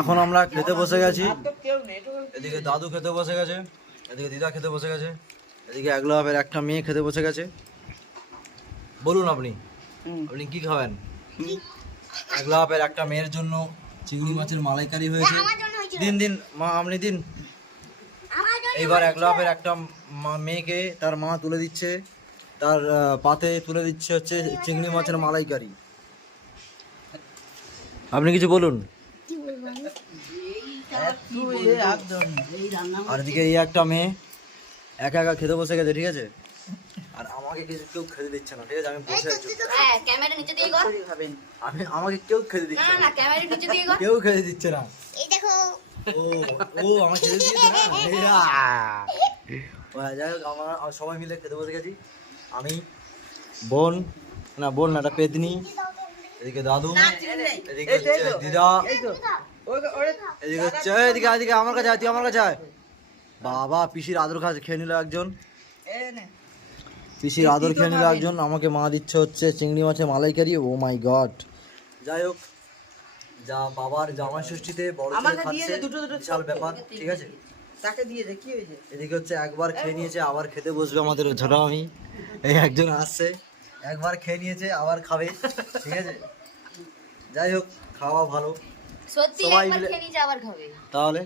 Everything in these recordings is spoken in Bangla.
এখন আমরা খেতে বসে গেছি। এদিকে দাদু খেতে বসে গেছে, এদিকে দিদা খেতে বসে গেছে, এদিকে একলা ভাবের একটা মেয়ে খেতে বসে গেছে। বলুন আপনি আপনি কি খাবেন? একলা ভাবের একটা মেয়ের জন্য চিংড়ি মাছের মালাইকারি হয়েছে। দিন দিন মা, আপনি দিন। এইবার একলা ভাবের একটা মেয়েকে তার মা তুলে দিচ্ছে, তার পাতে তুলে দিচ্ছে হচ্ছে চিংড়ি মাছের মালাইকারি। আপনি কিছু বলুন। আর এদিকে এই একটা মেয়ে একা একা খেতে বসে গেছে, ঠিক আছে? আর আমাকে কিছু কেউ খেতে দিচ্ছে না, ঠিক আছে? আমি বসে আছি, ক্যামেরা নিচে দিয়ে গো। আমাকে কেউ খেতে দিচ্ছে না না, না ক্যামেরা নিচে দিয়ে গো। কেউ খেতে দিচ্ছে না। এই দেখো, ও ও আমার খেতে দিয়েছে না। যাই হোক, আমরা সবাই মিলে খেতে বসে গেছি। আমি, বোন না একটা পেদনি, এদিকে দাদু, এদিকে হচ্ছে দিদা, এদিকে হচ্ছে এদিকে এদিকে আমার কাছে আয়, তুই আমার কাছে আয়। বাবা, পিসির আদর কাছে খেয়ে নিল একজন, পিসির আদর খেয়ে নিল একজন। আমাকে মা দিচ্ছে হচ্ছে চিংড়ি মাছের মালাইকারি। ও মাই গড। যাই হোক, যা বাবার জামাই ষষ্ঠীতে বড় ছেলে খাচ্ছে, বিশাল ব্যাপার, ঠিক আছে? তাকে দিয়েছে, কি হয়েছে? এদিকে হচ্ছে একবার খেয়ে নিয়েছে, আবার খেতে বসবে আমাদের ছোট আমি। এই একজন আসছে, একবার খেয়ে নিয়েছে আবার খাবে, ঠিক আছে? যাই হোক, খাওয়া ভালো। সত্যি সবাই একবার মিলে খেয়ে নিচে আবার খাবে। তাহলে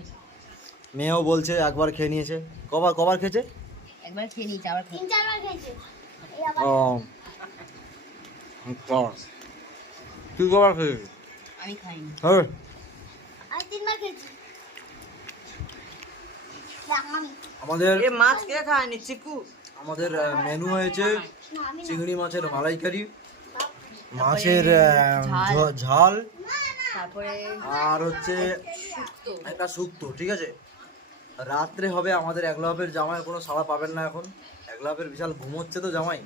মেয়েও বলছে একবার খেয়ে নিয়েছে। কবার খেয়েছে? একবার খেয়ে নিচে আবার খাবে। 3-4 বার খেয়েছে। এই আবার ও তুই কবার খেয়েছিস? আমি খাইনি। হ্যাঁ, আমি 3 বার খেয়েছি। দেখ আমি আমাদের এ মাছ কে খায়নি? চিকু আমাদের মেনু হয়েছে না আমি চিংড়ি মাছের মালাইকারি, মাছের ঝাল, তারপরে আর হচ্ছে একটা শুক্তো, ঠিক আছে? রাত্রে হবে আমাদের একলাভের জামাই কোনো সাড়া পাবেন না এখন। একলাভের বিশাল ঘুম হচ্ছে তো জামাই।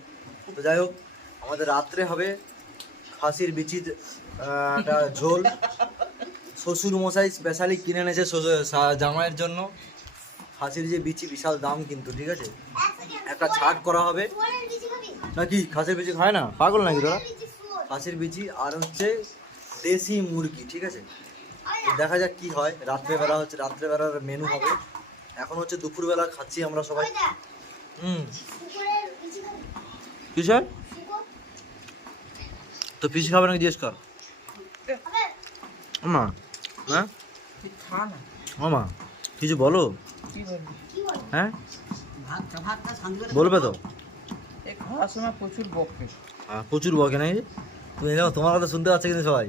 তো যাই হোক, আমাদের রাত্রে হবে খাসির বিচির একটা ঝোল। শ্বশুর মশাই স্পেশালি কিনে এনেছে জামাইয়ের জন্য। খাসির যে বিচি বিশাল দাম কিন্তু, ঠিক আছে? একটা ছাট করা হবে শুয়োরের বিচি খাবি? নাকি? খাসির বিচি খায় না, পাগল নাকি তোরা? বিচি শুয়োর। খাসির বিচি আর হচ্ছে দেশি মুরগি, ঠিক আছে? দেখা যাক কি হয়। রাত্রেবেলা হচ্ছে রাত্রেবেলার মেনু হবে। এখন হচ্ছে দুপুরবেলা খাচ্ছি আমরা সবাই। ওই দেখ, শুয়োরের বিচি খাবি? কিসের? শুয়োর তো পিসি খাবে নাকি জিজ্ঞেস কর। খাবে? মা, হ্যাঁ তুই খা না। মামা, কিছু বলো। কি বলবি? কি বলবি? হ্যাঁ, ভাতটা শান্তি করে বলবে তো? এই খাওয়ার সময় প্রচুর বকে। প্রচুর বকে নাকি? তুমি দেখো, তোমার কথা শুনতে পাচ্ছে কিন্তু সবাই।